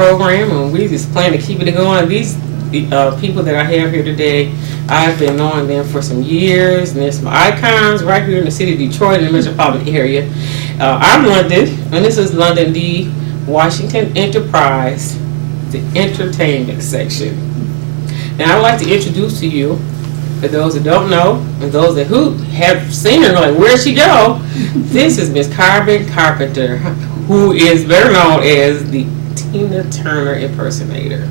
program, and we just plan to keep it going. These people that I have here today, I've been knowing them for some years, and there's some icons right here in the city of Detroit, in the metropolitan area. I'm London, and this is London D. Washington Enterprise, the entertainment section. Now, I'd like to introduce to you, for those that don't know, and those that who have seen her, like, where'd she go? This is Miss Carpenter, who is better known as the Tina Turner impersonator.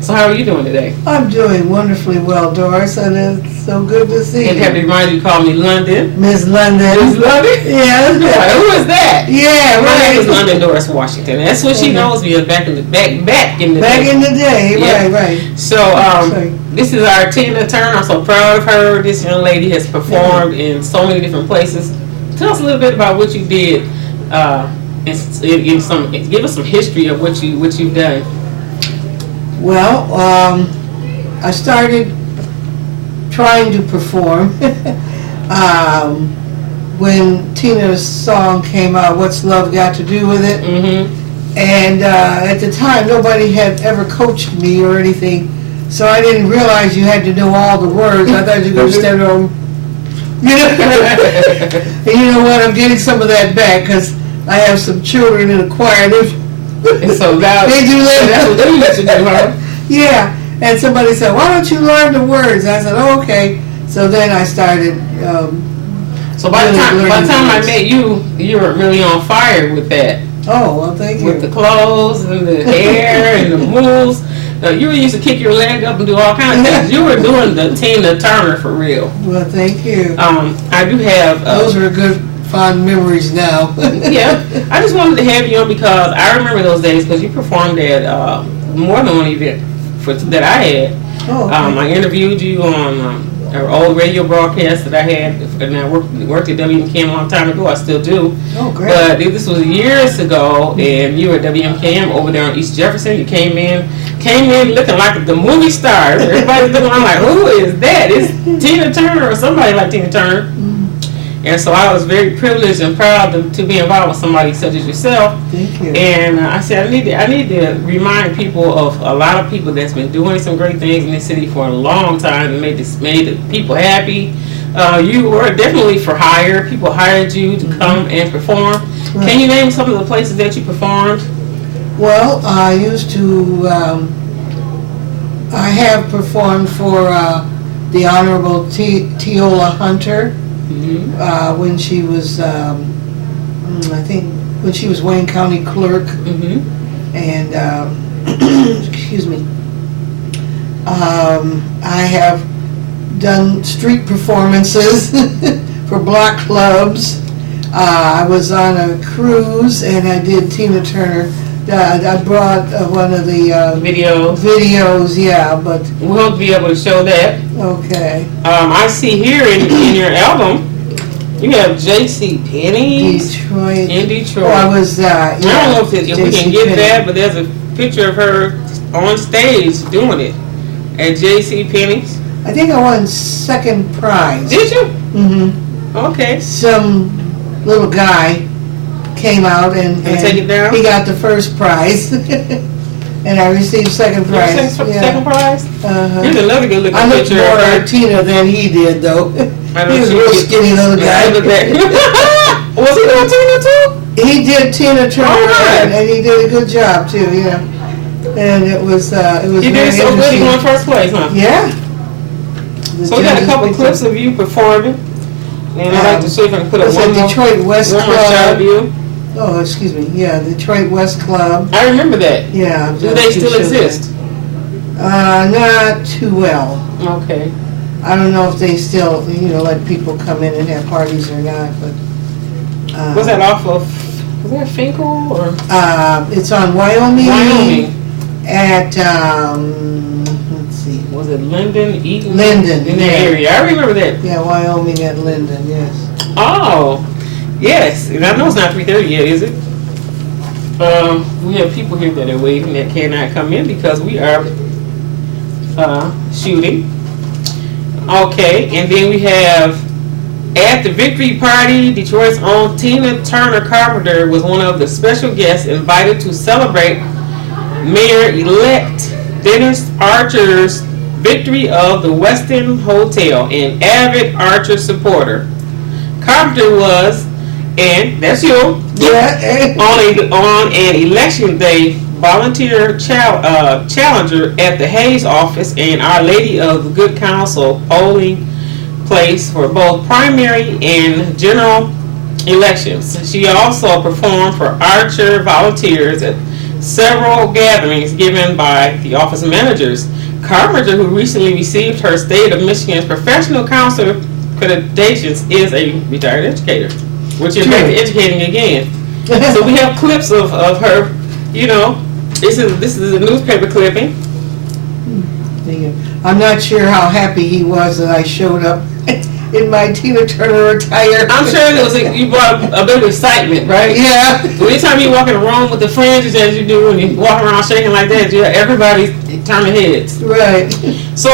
So how are you doing today? I'm doing wonderfully well, Doris, and it's so good to see you. And have to remind you to call me London. Miss London. Miss London? Yeah. Like, who is that? Yeah, My right. name is London Doris Washington. That's what she knows me as back in the day. Back in the day, Yeah. right. So this is our Tina Turner. I'm so proud of her. This young lady has performed in so many different places. Tell us a little bit about what you did. Give us some history of what you've done. Well, I started trying to perform when Tina's song came out, What's Love Got to Do with It? Mm-hmm. And at the time, nobody had ever coached me or anything, so I didn't realize you had to know all the words. I thought you could stand on, you know. And you know what? I'm getting some of that back because I have some children in the choir. And so now they do that's what you used to do, huh? Yeah, and somebody said, "Why don't you learn the words?" I said, "Oh, okay." So then I started. So by the time I met you, you were really on fire with that. Oh, well, thank you. With the clothes and the hair and the moves. You used to kick your leg up and do all kinds of things. You were doing the Tina Turner for real. Well, thank you. I do have. Those are good, fond memories now. Yeah, I just wanted to have you on because I remember those days because you performed at more than one event that I had. Oh, okay. I interviewed you on an old radio broadcast that I had, and I worked at WMKM a long time ago. I still do. Oh, great. But this was years ago, and you were at WMKM over there on East Jefferson. You came in looking like the movie star. Everybody's looking around like, who is that? It's Tina Turner or somebody like Tina Turner. And so I was very privileged and proud to be involved with somebody such as yourself. Thank you. And I said I need to remind people of a lot of people that's been doing some great things in this city for a long time and made the people happy. You were definitely for hire. People hired you to come and perform. Right. Can you name some of the places that you performed? Well, I used to. I have performed for the Honorable Teola Hunter. Mm-hmm. When she was, I think, when she was Wayne County Clerk, mm-hmm. and excuse me, I have done street performances for block clubs. I was on a cruise and I did Tina Turner. I brought one of the videos, yeah, but we'll be able to show that. Okay. I see here in your album, you have J.C. Penney's Detroit. In Detroit. Oh, I was, yeah. I don't know if we can get that, but there's a picture of her on stage doing it at J.C. Penney's. I think I won second prize. Did you? Mm-hmm. Okay. Some little guy came out and take it down? He got the first prize. And I received second prize. Second prize? Uh-huh. Here's another good looking I looked picture more like Tina than he did, though. He was a real skinny little guy. Was he on Tina too? He did Tina Turner, and he did a good job too. Yeah, and it was He did so good. He won first place, huh? Yeah. So we got a couple clips of you performing, and I'd like to see if I can put one more Detroit West Club. shot of you. Oh, excuse me. Yeah, Detroit West Club. I remember that. Yeah. Do they still exist? Not too well. Okay. I don't know if they still, let people come in and have parties or not, but. Was that off of? Was that Finkel or? It's on Wyoming. Wyoming. At let's see. Was it Linden? Eaton? Linden. In that area. I remember that. Yeah, Wyoming at Linden. Yes. Oh. Yes, and I know it's not 3:30 yet, is it? We have people here that are waiting that cannot come in because we are shooting. Okay, and then we have at the victory party, Detroit's own Tina Turner Carpenter was one of the special guests invited to celebrate Mayor-elect Dennis Archer's victory of the Westin Hotel, an avid Archer supporter. Carpenter was, and that's you, Yeah. on an election day volunteer challenger at the Hayes office and Our Lady of the Good Counsel polling place for both primary and general elections. She also performed for Archer volunteers at several gatherings given by the office managers. Carpenter, who recently received her state of Michigan's professional counselor accreditations, is a retired educator, which is back to educating again. So we have clips of her, you know, this is a newspaper clipping. I'm not sure how happy he was that I showed up in my Tina Turner attire. I'm sure you brought a bit of excitement, right? Yeah. Anytime you walk in a room with the fringes as you do and you walk around shaking like that, everybody's turning heads. Right. So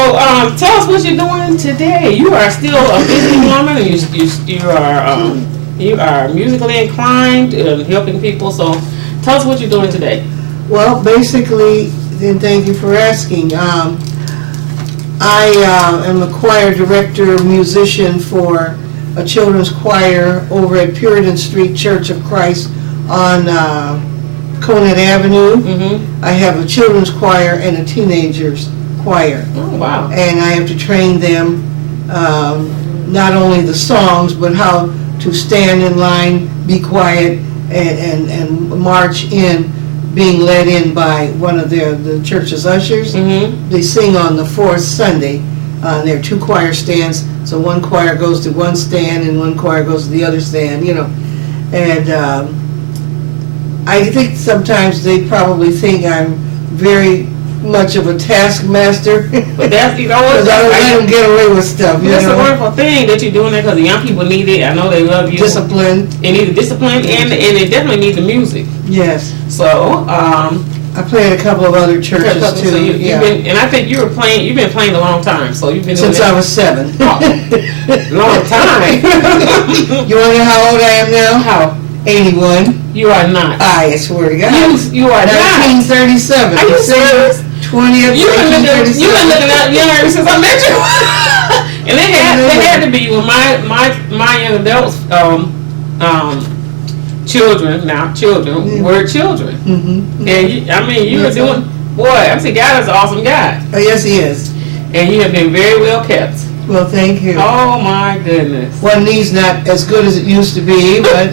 tell us what you're doing today. You are still a busy woman, and you are musically inclined and helping people. So tell us what you're doing today. Well, basically, and thank you for asking. I am a choir director, musician for a children's choir over at Puritan Street Church of Christ on Conant Avenue. Mm-hmm. I have a children's choir and a teenagers choir. Oh, wow. And I have to train them not only the songs, but how to stand in line, be quiet, and march in, being led in by one of the church's ushers. Mm-hmm. They sing on the fourth Sunday. There are two choir stands, so one choir goes to one stand and one choir goes to the other stand, you know. And I think sometimes they probably think I'm very much of a taskmaster. But that's, you know what? Because I don't let them get away with stuff, you That's know. a wonderful thing that you're doing that because the young people need it. I know they love you. Discipline. They need the discipline and they definitely need the music. Yes. So, I play at a couple of other churches too. so you've been, and I think you've been playing a long time. So you've been doing Since I was 7. long time. You want to know how old I am now? How? 81. You are not. I swear to God. You are not. 1937. Are you serious? 20th. You've been looking at younger since I met you. And they had to be when my young adults children were children. Mm-hmm. And you were doing, boy, I'm saying God is an awesome guy. Oh, yes, he is. And you have been very well kept. Well, thank you. Oh my goodness. One knee's not as good as it used to be, but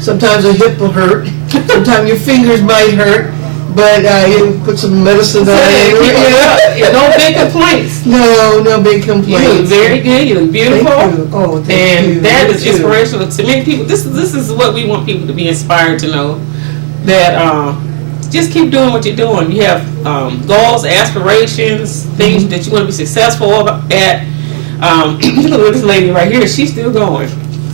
sometimes a hip will hurt. Sometimes your fingers might hurt, but you put some medicine on it. No big complaints. No big You look complaints. very good. You look beautiful. Thank you. Oh, thank you. And that is You too. inspirational to many people. This is what we want people to be inspired to know. That just keep doing what you're doing. You have goals, aspirations, things that you want to be successful at. Look at this lady right here. She's still going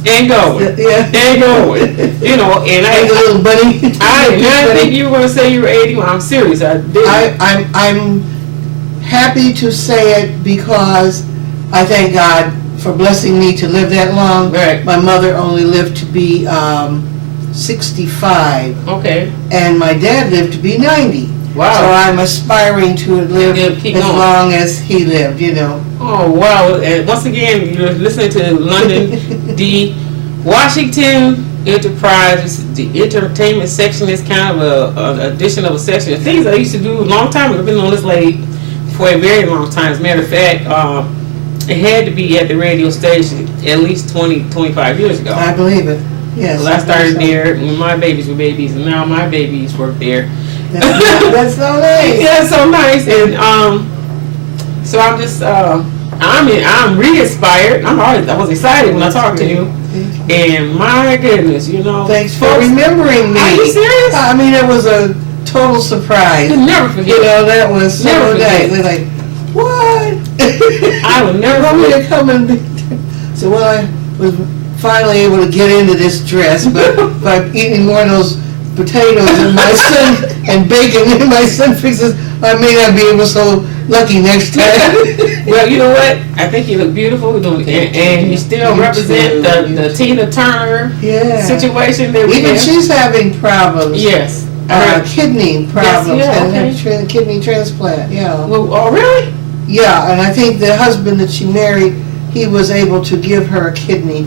and going and going. You know, and Like a little bunny. I did not think you were going to say you were 81. I'm serious. I did. I'm happy to say it because I thank God for blessing me to live that long. Right. My mother only lived to be 65, Okay. and my dad lived to be 90. Wow. So I'm aspiring to live Keep as going. long as he lived, you know. Oh, wow. And once again, you're listening to London, the Washington Enterprise, the entertainment section is kind of an addition of a section of things I used to do a long time ago. I've been on this lady for a very long time. As a matter of fact, it had to be at the radio station at least 20, 25 years ago. I believe it. Yes. Well, I started there when my babies were babies, and now my babies work there. That's so nice. Yeah, so nice. And so I'm just, I'm re-inspired. I was excited when I talked to you. And my goodness, you know. Thanks for remembering me. Are you serious? I mean, it was a total surprise. You'll never forget. You know, that was so Never forget. nice. They're like, what? I will never want me forget. to come and be. So, well, I was finally able to get into this dress, but by eating more of those potatoes and my son and bacon and my son fixes, I may not be able so lucky next time. Well, you know what? I think you look beautiful, and you still represent the Tina Turner Yeah. situation that we Even have. she's having problems. Yes. kidney problems, yeah, and okay. had kidney transplant, yeah. Well, oh, really? Yeah, and I think the husband that she married, he was able to give her a kidney,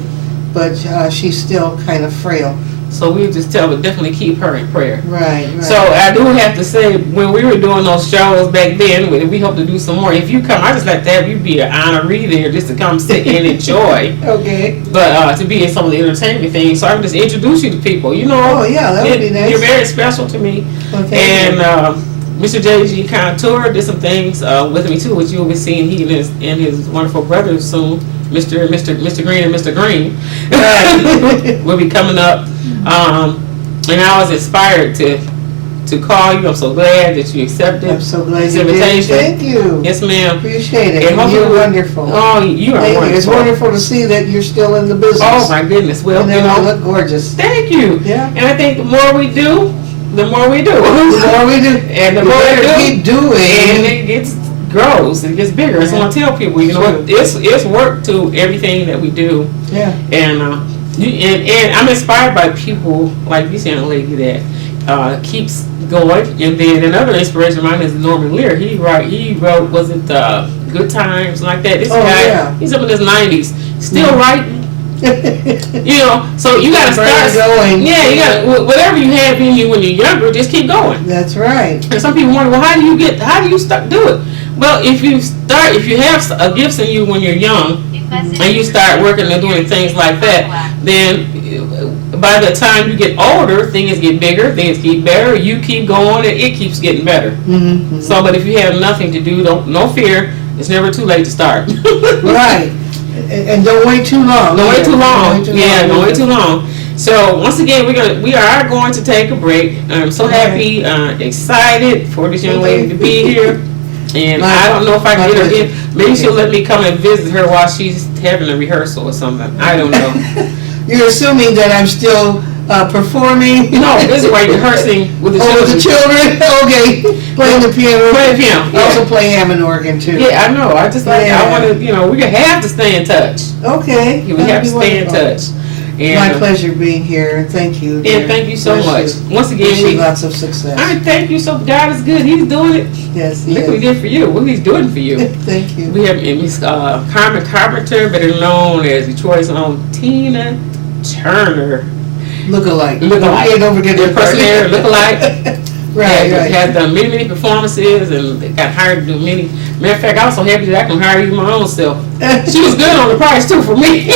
but she's still kind of frail. So we just tell her definitely keep her in prayer. Right. So I do have to say, when we were doing those shows back then, we hope to do some more. If you come, I just like to have you be an honoree there, just to come sit and enjoy. Okay. But to be in some of the entertainment things, so I can just introduce you to people. You know. Oh yeah, that would be nice. You're very special to me. Well, thank And you. Mr. J.G. Contour did some things with me too, which you'll be seeing he and his wonderful brother soon, Mr. Green and Mr. Green, will be coming up. And I was inspired to call you. I'm so glad that you accepted I'm so glad this you invitation. did. Thank you. Yes, ma'am. Appreciate it. And And you're hopefully- wonderful. Oh, you are Thank wonderful. you. It's wonderful to see that you're still in the business. Oh my goodness. Well, And you they know, look gorgeous. thank you. Yeah. And I think the more we do, the more we do. The more we do, And the we more we better do, keep doing. and it grows and it gets bigger. So I tell people, you know, True. it's work to everything that we do. Yeah. And and I'm inspired by people like this young lady that keeps going. And then another inspiration of mine is Norman Lear. He wrote was it Good Times like that. This Oh, guy, yeah. he's up in his 90s, still writing. You know, so you gotta Keep start going. Yeah, you gotta whatever you have in you when you're younger, just keep going. That's right. And some people wonder, well, how do you start do it? Well, if you have a gifts in you when you're young, and you start working and doing things like that, then by the time you get older, things get bigger, things get better. You keep going, and it keeps getting better. Mm-hmm. So, but if you have nothing to do, no fear. It's never too late to start. Right. And don't wait too long. Don't wait too long. Don't Yeah, don't wait too long. So once again, we are going to take a break. I'm so happy, excited for this young lady to be here. And I don't know if I can get her in. Maybe she'll let me come and visit her while she's having a rehearsal or something. I don't know. You're assuming that I'm still performing? No, this is where you're rehearsing with the children. With the children? Okay. Playing the piano. Playing the piano, I also play Hammond organ too. Yeah, I know. I just like, I want to, we have to stay in touch. Okay. We have to stay in touch. And, my pleasure being here, and thank you. Dear. And thank you so Bless much. you. Once again, Wish you lots of success. I thank you so. God is good. He's doing it. Yes, Look what he did for you. What he's doing for you. Thank you. We have Miss Carmen Carpenter, better known as Detroit's own Tina Turner. Look-alike. Look-alike. Yeah, don't forget the Impersonator, look-alike. Right, right. Has done many performances and got hired to do many. Matter of fact, I'm so happy that I can hire you my own self. She was good on the price too for me.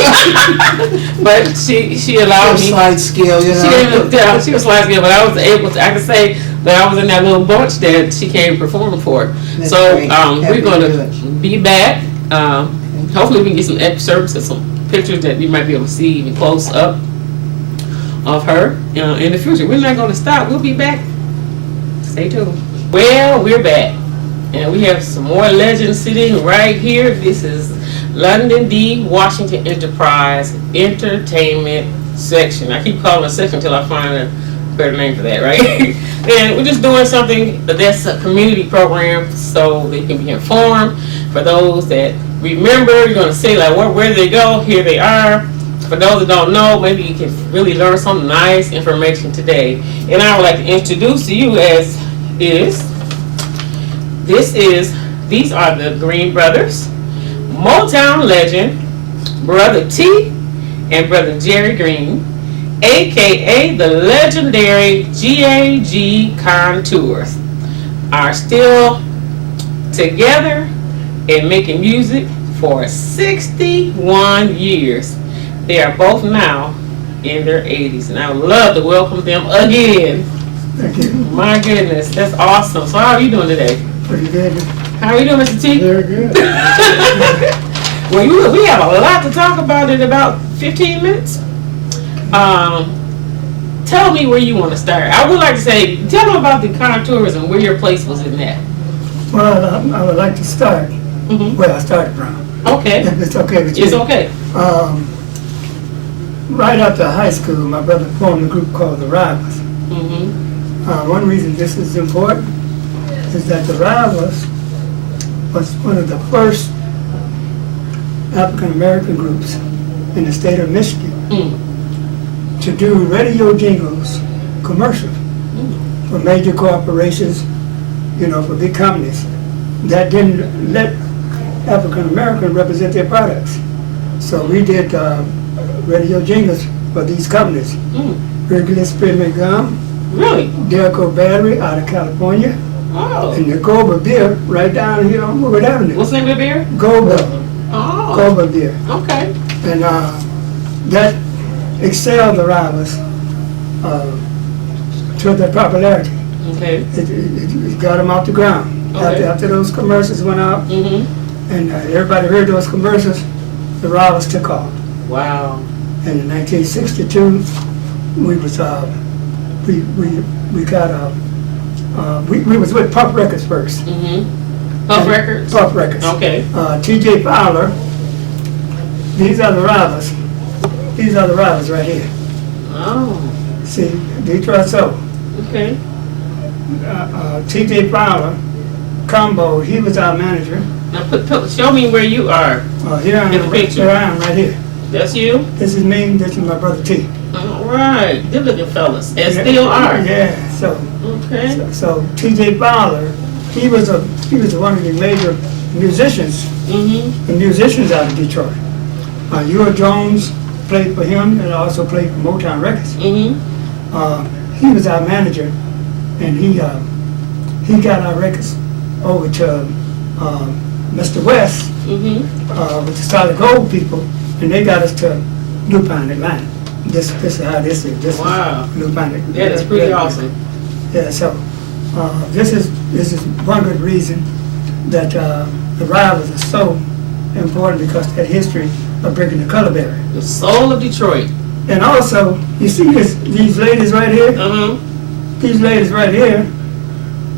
But she allowed me. Slide skill, you know. She didn't, yeah, she was slide skill, but I was able to. I can say that I was in that little bunch that she came performing for. That's So great. we're going Happy to to do be back. Hopefully, we can get some excerpts and some pictures that you might be able to see even close up of her in the future. We're not going to stop. We'll be back. Stay tuned. Well, we're back. And we have some more legends sitting right here. This is London D. Washington Enterprise Entertainment Section. I keep calling it a section until I find a better name for that, right? And we're just doing something that's a community program so they can be informed. For those that remember, you're going to say, like, where they go? Here they are. For those that don't know, maybe you can really learn some nice information today. And I would like to introduce to you these are the Green brothers, Motown legend, Brother T and Brother Jerry Green, aka the legendary G.A.G. Contours, are still together and making music for 61 years. They are both now in their 80s, and I would love to welcome them again. Thank you. My goodness, that's awesome. So how are you doing today? Pretty good. How are you doing, Mr. T? Very good. Well, we have a lot to talk about in about 15 minutes. Tell me where you want to start. I would like to say, tell me about the Contours and where your place was in that. Well, I would like to start where I started from. Okay. If it's okay with you. It's okay. Right after high school, my brother formed a group called the Rivals. One reason this is important is that the Rivals was one of the first African American groups in the state of Michigan to do radio jingles commercial for major corporations, you know, for big companies that didn't let African Americans represent their products. So we did radio jingles for these companies. Regular Spearmint Gum, Really? Delco Battery out of California, Oh. and the Goba Beer right down here on Woodward Avenue. What's the name of the beer? Goba, Oh. Goba Beer. Okay. And that excelled the rivals to their popularity. Okay. It got them off the ground. Okay. After those commercials went out, and everybody heard those commercials, the rivals took off. Wow. And in 1962, we was we was with Puff Records first. Puff And- Records? Puff Records. Okay. T.J. Fowler. These are the rivals. These are the rivals right here. Oh. See, Detroit Soul. Okay. T.J. Fowler, Combo. He was our manager. Now show me where you are. Here I In the am. picture. Here I am right here. That's you? This is me. This is my brother T. All right. Good looking fellas. And Yeah, still are. Yeah. So. Okay. So T.J. Fowler, he was one of the major musicians, the musicians out of Detroit. Earl Jones played for him and also played for Motown Records. He was our manager, and he got our records over to Mr. West with the Solid Gold people, and they got us to Lupine, Atlanta. This is how this is. This Wow. is Lupine. That is pretty awesome. Yeah, so this is one good reason that the rivals are so important, because that history of breaking the color barrier. The soul of Detroit. And also, you see these ladies right here? These ladies right here,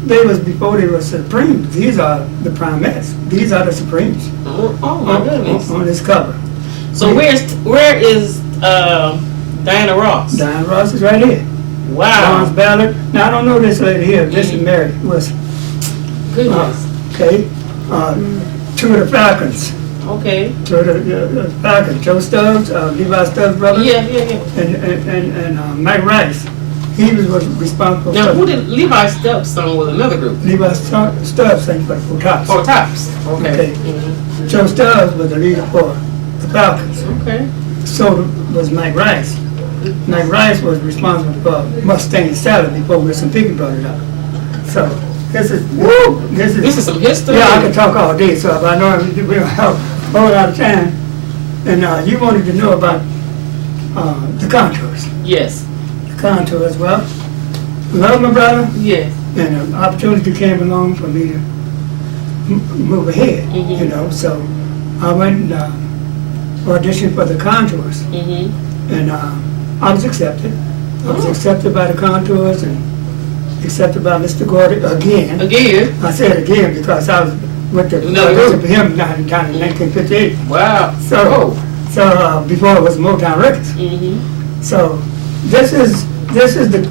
they was before they were Supremes. These are the Primettes. These are the Supremes. Oh my goodness. On this cover. So where is Diana Ross? Diana Ross is right here. Wow. Lawrence Ballard. Now, I don't know this lady here. This is Mary Wilson. Goodness. Okay. Two of the Falcons. Okay. Two of the Falcons. Joe Stubbs, Levi Stubbs' brother. Yeah. And Mike Rice. He was responsible Now, for who did Levi Stubbs sung with another group? Levi Stubbs sang for the Four Tops. Four Tops. Okay. Joe Stubbs was the leader for the Falcons. Okay. So was Mike Rice. Mike Rice was responsible for Mustang Salad before Wilson Pickett brought it up. So this is some history. Yeah, I could talk all day, so if I know we don't have a whole lot of time. And you wanted to know about the contours. Yes. The contours, well, love my brother, Yes. and an opportunity came along for me to move ahead, you know, so I went and auditioned for the contours, and I was accepted. I was accepted by the contours and accepted by Mr. Gordon again. Again. I said again because I was with the audition for him down in 1958. Wow. So before it was Motown Records. So this is the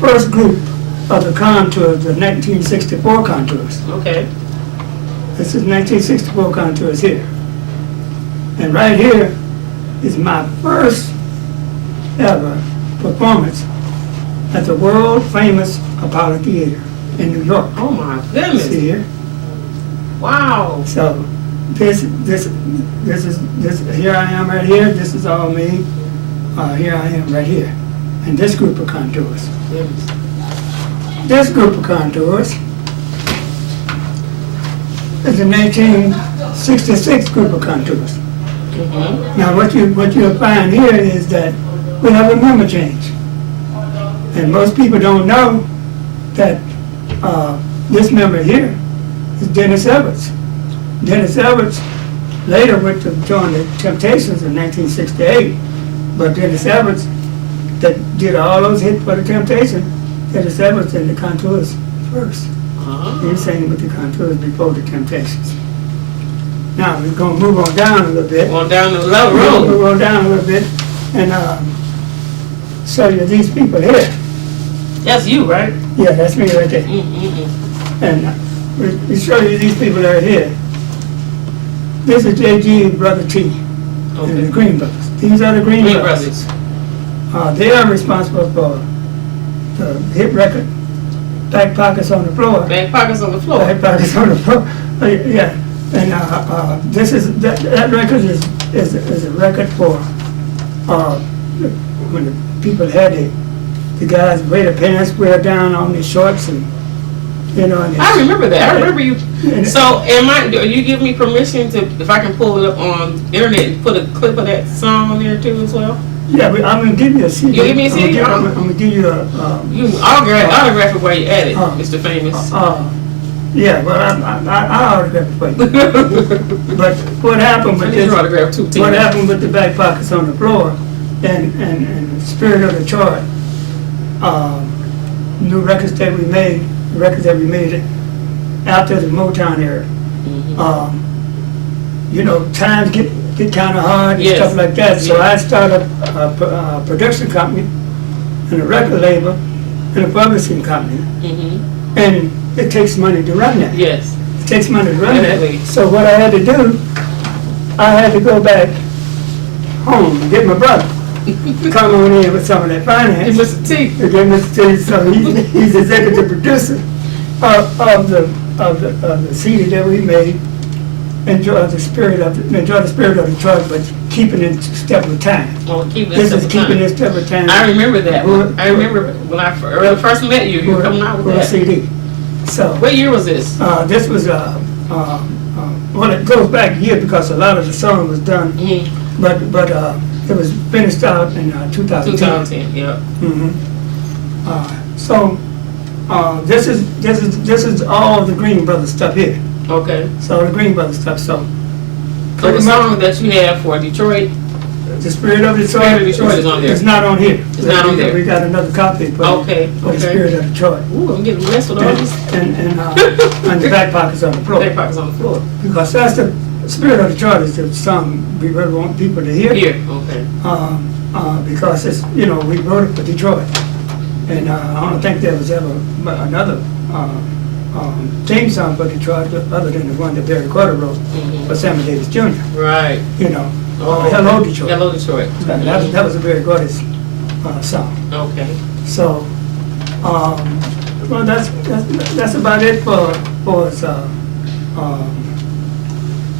first group of the contours, the 1964 contours. Okay. This is 1964 contours here. And right here is my first ever performance at the world famous Apollo Theater in New York. Oh my goodness. See here? Wow. So this here I am right here. This is all me. Here I am right here. And this group of contours. This group of contours is the 1966 group of contours. Now what you'll find here is that we have a member change. And most people don't know that this member here is Dennis Everts. Dennis Everts later went to join the Temptations in 1968, but Dennis Everts that did all those hits for the Temptations, Dennis Everts in the Contours first. He sang with the Contours before the Temptations. Now we're going to move on down a little bit. On down the low road. Move on down a little bit and show you these people here. That's you, right? Yeah, that's me right there. And we show you these people that are here. This is J.G. and Brother T. And the Green Brothers. These are the Green Brothers. They are responsible for the hit record, Back Pockets on the Floor. Back Pockets on the Floor. Back Pockets on the Floor. Yeah. And this is that record is a record for when the people had the guys wear their pants wear down on their shorts and And I remember that. I remember you. So, do you give me permission to, if I can pull it up on internet and put a clip of that song on there too as well? Yeah, but I'm gonna give you a CD. You give me a CD? I'm gonna give you a. You can autograph it while you at it, Mr. Famous. Yeah, well, I autograph it for you. But what happened with this? Autograph too, What happened with the Back Pockets on the Floor and Spirit of Detroit? New records that we made. After the Motown era. Times get kind of hard and stuff like that. So I started a production company and a record label and a publishing company. And it takes money to run that. Yes. It takes money to run Definitely. that. So what I had to do, I had to go back home and get my brother. Come on in with some of that finance. Mr. T. Again, Mr. T. So he's executive producer of the CD that we made. Enjoy the spirit of Detroit, but keeping in step with time. Well, This is keeping in step with time. I remember that. I remember when I first met you. You were coming out with that CD. So what year was this? This was well, it goes back years because a lot of the song was done, but it was finished out in 2010. 2010. Yeah. So this is all the Green Brothers stuff here. Okay. So the Green Brothers stuff. So the song that you have for Detroit, the Spirit of Detroit, is on there. It's not on here. It's not on there. We got another copy for the Spirit of Detroit. Ooh, I'm getting blessed with all this. And the Back Pockets on the Floor. Back Pockets on the Floor. Because that's the Spirit of Detroit is the song we really want people to hear. Okay. Because it's we wrote it for Detroit, and I don't think there was ever another theme song for Detroit other than the one that Barry Carter wrote for Sammy Davis Jr. Right. Hello Detroit. Hello Detroit. That was a Barry Carter song. Okay. So, well, that's about it for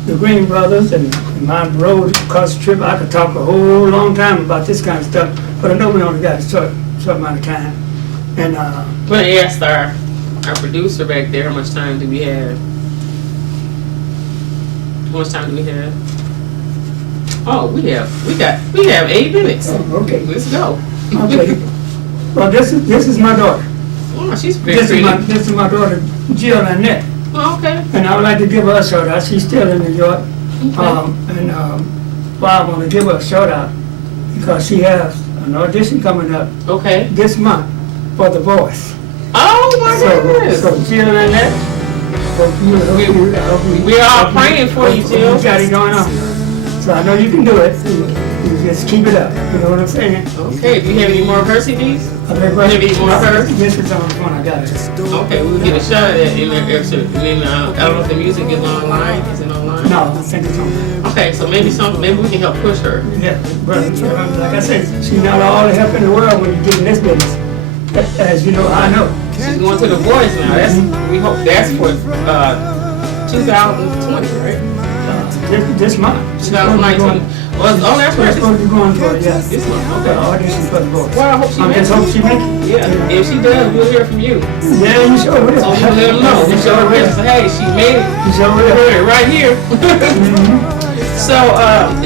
the Green Brothers and my road across the trip. I could talk a whole long time about this kind of stuff, but I know we only got a short amount of time. And we're gonna ask our producer back there how much time do we have? How much time do we have? Oh, we have 8 minutes. Oh, okay. Let's go. Okay. Well, this is my daughter. Oh, she's very pretty. This is my daughter, Jill Annette. Oh, okay. And I would like to give her a shout out. She's still in New York. I want to give her a shout out because she has an audition coming up this month for The Voice. Oh my goodness. So Jill Annette, we're all praying for you, Jill. You got it going on. So I know you can do it. You just keep it up. You know what I'm saying? Okay. Do you have any more of her CDs? Have any more of her? This is the only one I got. Okay, we'll get a shot at that in there. And then I don't know if the music is online. Is it online? No, I think it's on. Okay, so maybe we can help push her. Yeah, but like I said, she's not all the help in the world when you get in this business. As you know, I know. She's going to The Voice now. We hope that's for 2020, right? This month. 2019. That's where it's supposed to be going for it, yeah. This month, okay. Audition for The Voice. Well, I hope she makes it. Hope she makes it. Yeah, if she does, we'll hear from you. Yeah, you sure will. So you let them know. You show her picture. Hey, she made it. You sure will. Heard it right here. So,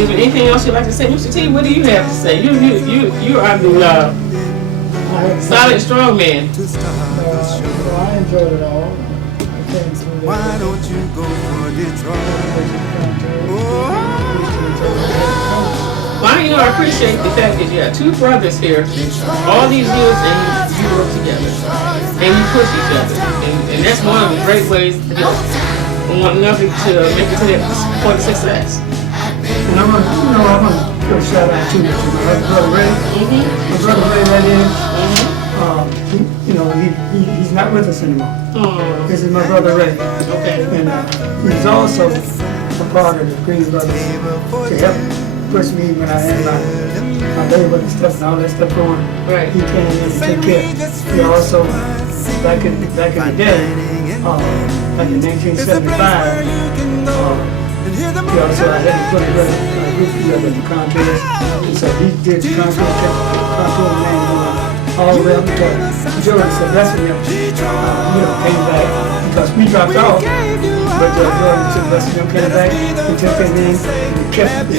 is there anything else you'd like to say, Mr. T? What do you have to say? You are the solid, strong man. I enjoyed it all. Why don't you go for Detroit? Well, I appreciate the fact that you have 2 brothers here, all these years, and you work together, and you push each other, and that's one of the great ways to help one another to make it to that point of success. And I'm gonna give a shout out to my brother Ray. My brother Ray right here. He's not with us anymore. This is my brother Ray. Okay. And he's also a part of the Green Brothers to help push me when I had my label and stuff and all that stuff going. Right. He came in to take care. He also back in the day, back in 1975, so I had to put a group together to contest. So he did the contest, kept name going all the way up until George Sylvester, came back because we dropped off. But George Sylvester came back and took their name and kept the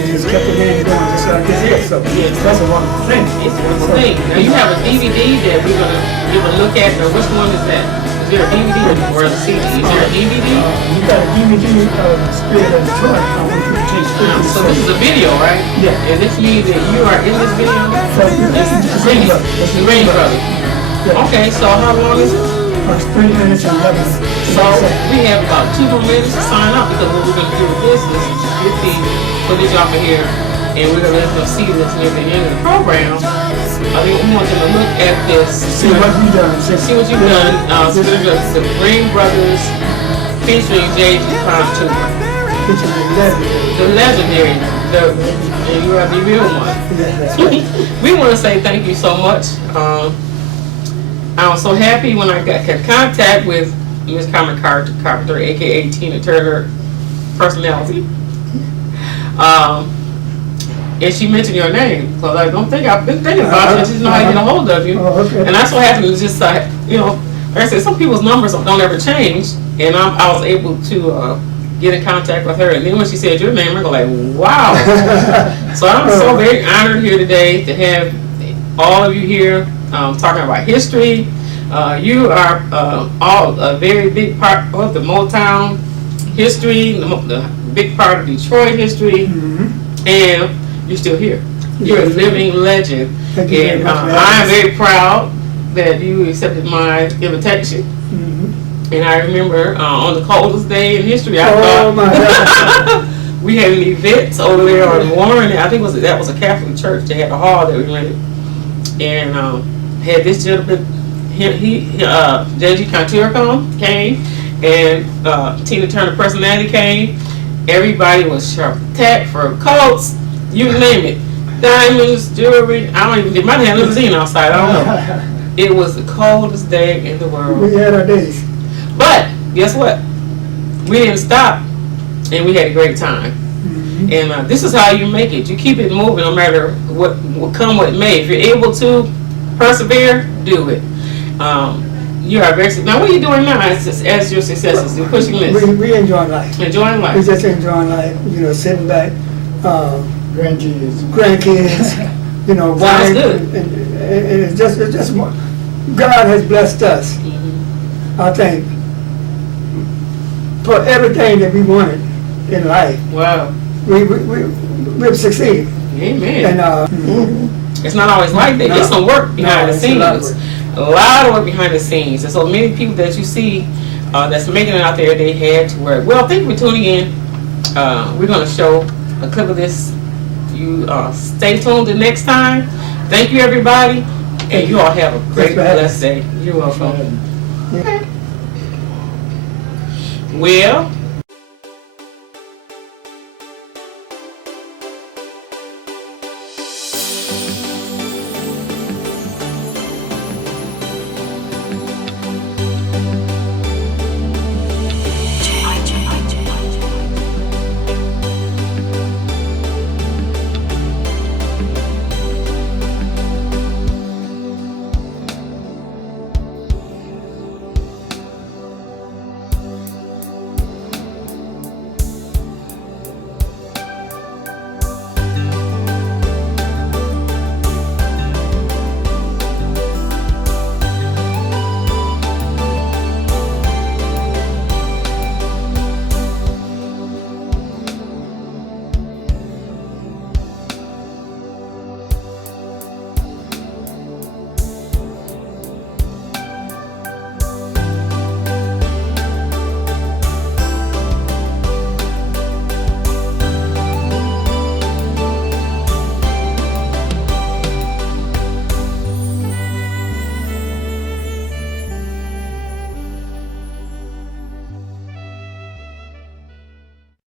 name going just like this here. So that's a wonderful thing. It's a wonderful thing. Now you have a DVD that we're gonna give a look at. Now which one is that? Is there a DVD or a CD? Is there a DVD? You got a DVD of Spirit of Detroit. I want you to take Spirit of So this is a video, right? Yeah. And this means that you are in this video? This is the Green Brother. Brothers. The Green Brothers. Yeah. Okay, so how long is it? It's 3 minutes and 11 So we have about 2 more minutes to sign up because what we're going to do with this is get the footage off of here and we're going to let them see this near the end of the program. I think we want them to look at this. See what we done. See what you've done. So there's the Green Brothers featuring J.G. CARPENTER. The legendary. And you are the real one. We want to say thank you so much. I was so happy when I got contact with Miss Carmen Carpenter, aka Tina Turner personality. And she mentioned your name, because I don't think I've been thinking about you. I just know how to get a hold of you. Oh, okay. And that's what happened. It's just like, like I said, some people's numbers don't ever change. And I was able to get in contact with her. And then when she said your name, I go like, wow. So I'm so very honored here today to have all of you here talking about history. You are all a very big part of the Motown history, the big part of Detroit history, and you're still here. You're a living legend. And I am very proud that you accepted my invitation. And I remember on the coldest day in history, I thought we had an event over there on Warren. I think that was a Catholic church. They had a hall that we rented, and had this gentleman. J.G. CARPENTER came, and Tina Turner personality came. Everybody was sharp attack, fur coats, you name it, diamonds, jewelry. They might have limousine outside. I don't know. It was the coldest day in the world. We had our days. But guess what? We didn't stop, and we had a great time. And this is how you make it. You keep it moving no matter what may. If you're able to persevere, do it. You are very now. What are you doing now as your successes? You're pushing this. We enjoying life. Enjoying life. We just enjoying life. Sitting back. Grandkids. Sounds wife. good. And it's just more. God has blessed us. I think for everything that we wanted in life. Wow. We've succeeded. Amen. And it's not always like that. There's some work behind the scenes. A lot of work behind the scenes. And so many people that you see that's making it out there, they had to work. Well, thank you for tuning in. We're going to show a clip of this. You stay tuned the next time. Thank you, everybody. And you all have a great, blessed day. You're welcome. Yeah. Well,